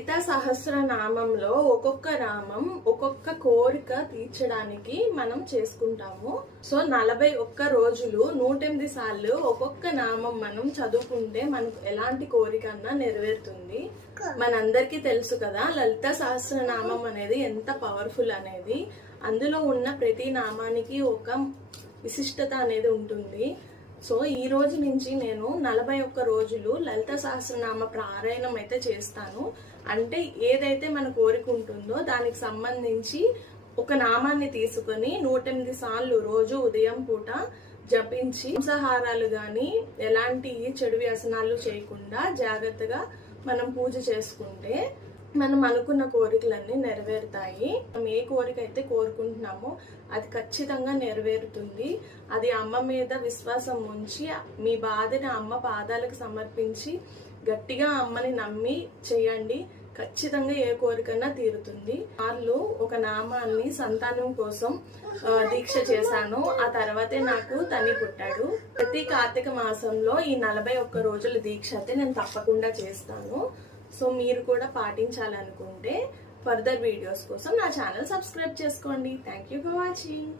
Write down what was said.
లలిత సహస్రనామంలో ఒక్కొక్క నామం ఒక్కొక్క కోరిక తీర్చడానికి మనం చేసుకుంటాము. సో 41 రోజులు 108 సార్లు ఒక్కొక్క నామం మనం చదువుకుంటే మనకు ఎలాంటి కోరిక అన్నా నెరవేరుతుంది. మనందరికీ తెలుసు కదా లలిత సహస్రనామం అనేది ఎంత పవర్ఫుల్ అనేది. అందులో ఉన్న ప్రతి నామానికి ఒక విశిష్టత అనేది ఉంటుంది. సో ఈ రోజు నుంచి నేను 41 రోజులు లలిత సహస్రనామ పారాయణం అయితే చేస్తాను. అంటే ఏదైతే మన కోరిక ఉంటుందో దానికి సంబంధించి ఒక నామాన్ని తీసుకొని 108 సార్లు రోజు ఉదయం పూట జపించి మాంసాహారాలు గాని ఎలాంటి చెడు వ్యసనాలు చేయకుండా జాగ్రత్తగా మనం పూజ చేసుకుంటే మనం అనుకున్న కోరికలన్నీ నెరవేరుతాయి. మనం ఏ కోరిక అయితే కోరుకుంటున్నామో అది ఖచ్చితంగా నెరవేరుతుంది. అది అమ్మ మీద విశ్వాసం ఉంచి మీ బాధని అమ్మ పాదాలకు సమర్పించి గట్టిగా అమ్మని నమ్మి చేయండి. ఖచ్చితంగా ఏ కోరికన్నా తీరుతుంది. వాళ్ళు ఒక నామాన్ని సంతానం కోసం దీక్ష చేశాను. ఆ తర్వాతే నాకు తని పుట్టాడు. ప్రతి కార్తీక మాసంలో ఈ 41 రోజుల దీక్ష అయితే నేను తప్పకుండా చేస్తాను. సో మీరు కూడా పాటించాలనుకుంటే ఫర్దర్ వీడియోస్ కోసం నా ఛానల్ సబ్స్క్రైబ్ చేసుకోండి. Thank you for watching.